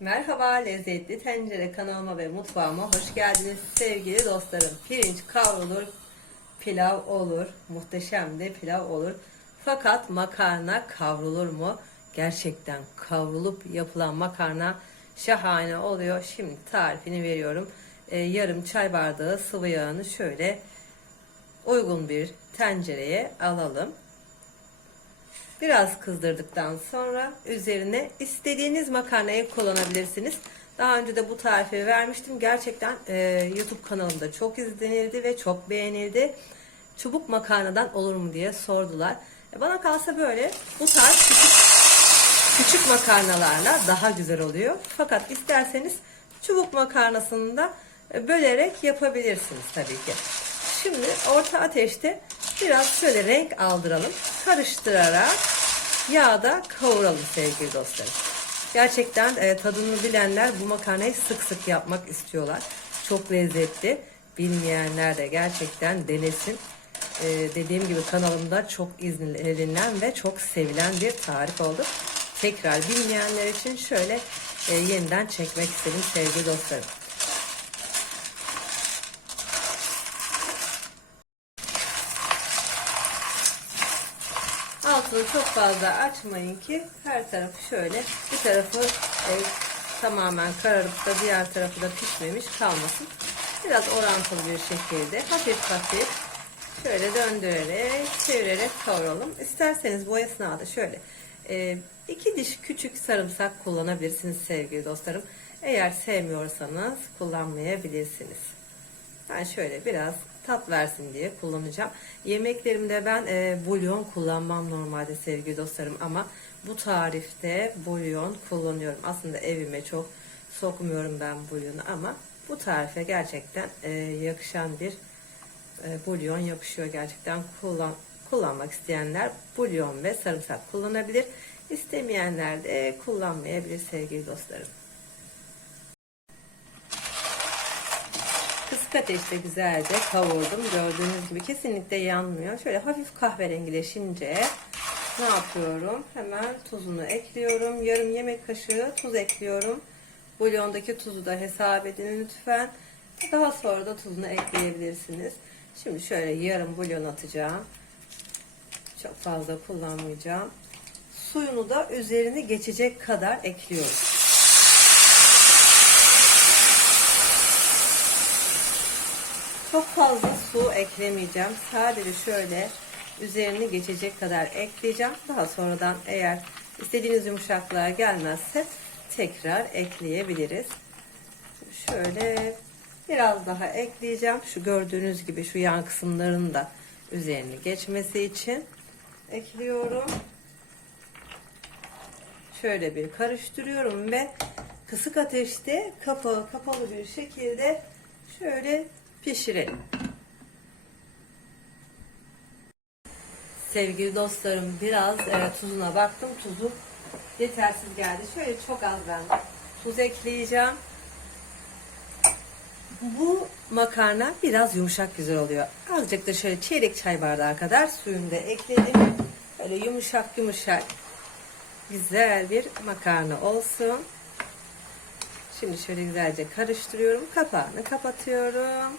Merhaba lezzetli tencere kanalıma ve mutfağıma hoş geldiniz sevgili dostlarım. Pirinç kavrulur, pilav olur, muhteşem de pilav olur. Fakat makarna kavrulur mu? Gerçekten kavrulup yapılan makarna şahane oluyor. Şimdi tarifini veriyorum. Ee, yarım çay bardağı sıvı yağını şöyle uygun bir tencereye alalım. Biraz kızdırdıktan sonra üzerine istediğiniz makarnayı kullanabilirsiniz. Daha önce de bu tarifi vermiştim. Gerçekten e, YouTube kanalımda çok izlenildi ve çok beğenildi. Çubuk makarnadan olur mu diye sordular. E, bana kalsa böyle bu tarz küçük, küçük makarnalarla daha güzel oluyor. Fakat isterseniz çubuk makarnasını da e, bölerek yapabilirsiniz tabii ki. Şimdi orta ateşte biraz şöyle renk aldıralım. Karıştırarak yağda kavuralım sevgili dostlarım. Gerçekten e, tadını bilenler bu makarnayı sık sık yapmak istiyorlar. Çok lezzetli. Bilmeyenler de gerçekten denesin. E, dediğim gibi kanalımda çok izlenilen ve çok sevilen bir tarif oldu. Tekrar bilmeyenler için şöyle e, yeniden çekmek istedim sevgili dostlarım. Altını çok fazla açmayın ki her tarafı şöyle bir tarafı e, tamamen kararıp da diğer tarafı da pişmemiş kalmasın. Biraz orantılı bir şekilde hafif hafif şöyle döndürerek çevirerek kavuralım. İsterseniz bu esnada şöyle e, iki diş küçük sarımsak kullanabilirsiniz sevgili dostlarım. Eğer sevmiyorsanız kullanmayabilirsiniz. Ben şöyle biraz tat versin diye kullanacağım. Yemeklerimde ben e, bulyon kullanmam normalde sevgili dostlarım ama bu tarifte bulyon kullanıyorum. Aslında evime çok sokmuyorum ben bulyonu ama bu tarife gerçekten e, yakışan bir e, bulyon yapışıyor gerçekten kullan kullanmak isteyenler bulyon ve sarımsak kullanabilir. İstemeyenler de kullanmayabilir sevgili dostlarım. Kısık ateşte güzelce kavurdum. Gördüğünüz gibi kesinlikle yanmıyor. Şöyle hafif kahverengileşince ne yapıyorum? Hemen tuzunu ekliyorum. Yarım yemek kaşığı tuz ekliyorum. Bulyondaki tuzu da hesap edin lütfen. Daha sonra da tuzunu ekleyebilirsiniz. Şimdi şöyle yarım bulyon atacağım. Çok fazla kullanmayacağım. Suyunu da üzerini geçecek kadar ekliyorum. Çok fazla su eklemeyeceğim. Sadece şöyle üzerini geçecek kadar ekleyeceğim. Daha sonradan eğer istediğiniz yumuşaklığa gelmezse tekrar ekleyebiliriz. Şöyle biraz daha ekleyeceğim. Şu gördüğünüz gibi şu yan kısımlarının da üzerini geçmesi için ekliyorum. Şöyle bir karıştırıyorum ve kısık ateşte kapağı kapalı bir şekilde şöyle pişirelim. Sevgili dostlarım biraz e, tuzuna baktım. Tuzu yetersiz geldi. Şöyle çok az ben tuz ekleyeceğim. Bu makarna biraz yumuşak güzel oluyor. Azıcık da şöyle çeyrek çay bardağı kadar suyunu da ekledim. Böyle yumuşak yumuşak güzel bir makarna olsun. Şimdi şöyle güzelce karıştırıyorum. Kapağını kapatıyorum.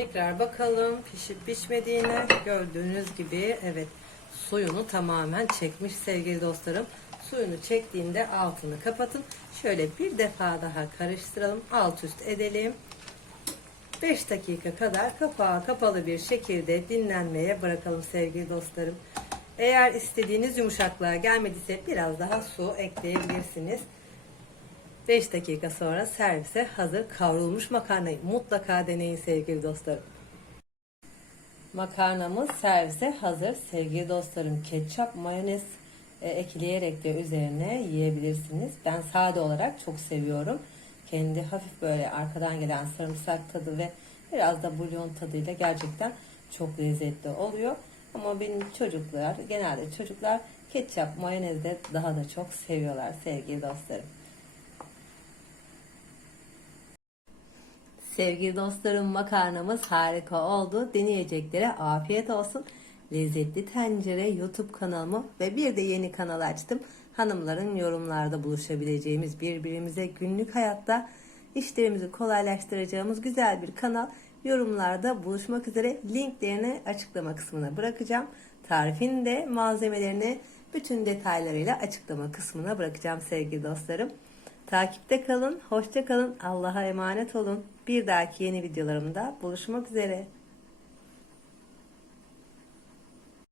Tekrar bakalım pişip pişmediğine. Gördüğünüz gibi evet suyunu tamamen çekmiş sevgili dostlarım. Suyunu çektiğinde altını kapatın. Şöyle bir defa daha karıştıralım. Alt üst edelim. 5 dakika kadar kapağı kapalı bir şekilde dinlenmeye bırakalım sevgili dostlarım. Eğer istediğiniz yumuşaklığa gelmediyse biraz daha su ekleyebilirsiniz. 5 dakika sonra servise hazır kavrulmuş makarnayı mutlaka deneyin sevgili dostlarım. Makarnamız servise hazır sevgili dostlarım. Ketçap, mayonez e, ekleyerek de üzerine yiyebilirsiniz. Ben sade olarak çok seviyorum. Kendi hafif böyle arkadan gelen sarımsak tadı ve biraz da bulyon tadıyla gerçekten çok lezzetli oluyor. Ama benim çocuklar, genelde çocuklar ketçap, mayonezde daha da çok seviyorlar sevgili dostlarım. Sevgili dostlarım makarnamız harika oldu. Deneyeceklere afiyet olsun. Lezzetli Tencere YouTube kanalımı ve bir de yeni kanal açtım. Hanımların yorumlarda buluşabileceğimiz birbirimize günlük hayatta işlerimizi kolaylaştıracağımız güzel bir kanal. Yorumlarda buluşmak üzere linklerini açıklama kısmına bırakacağım. Tarifin de malzemelerini bütün detaylarıyla açıklama kısmına bırakacağım sevgili dostlarım. Takipte kalın, hoşça kalın, Allah'a emanet olun. Bir dahaki yeni videolarımda buluşmak üzere.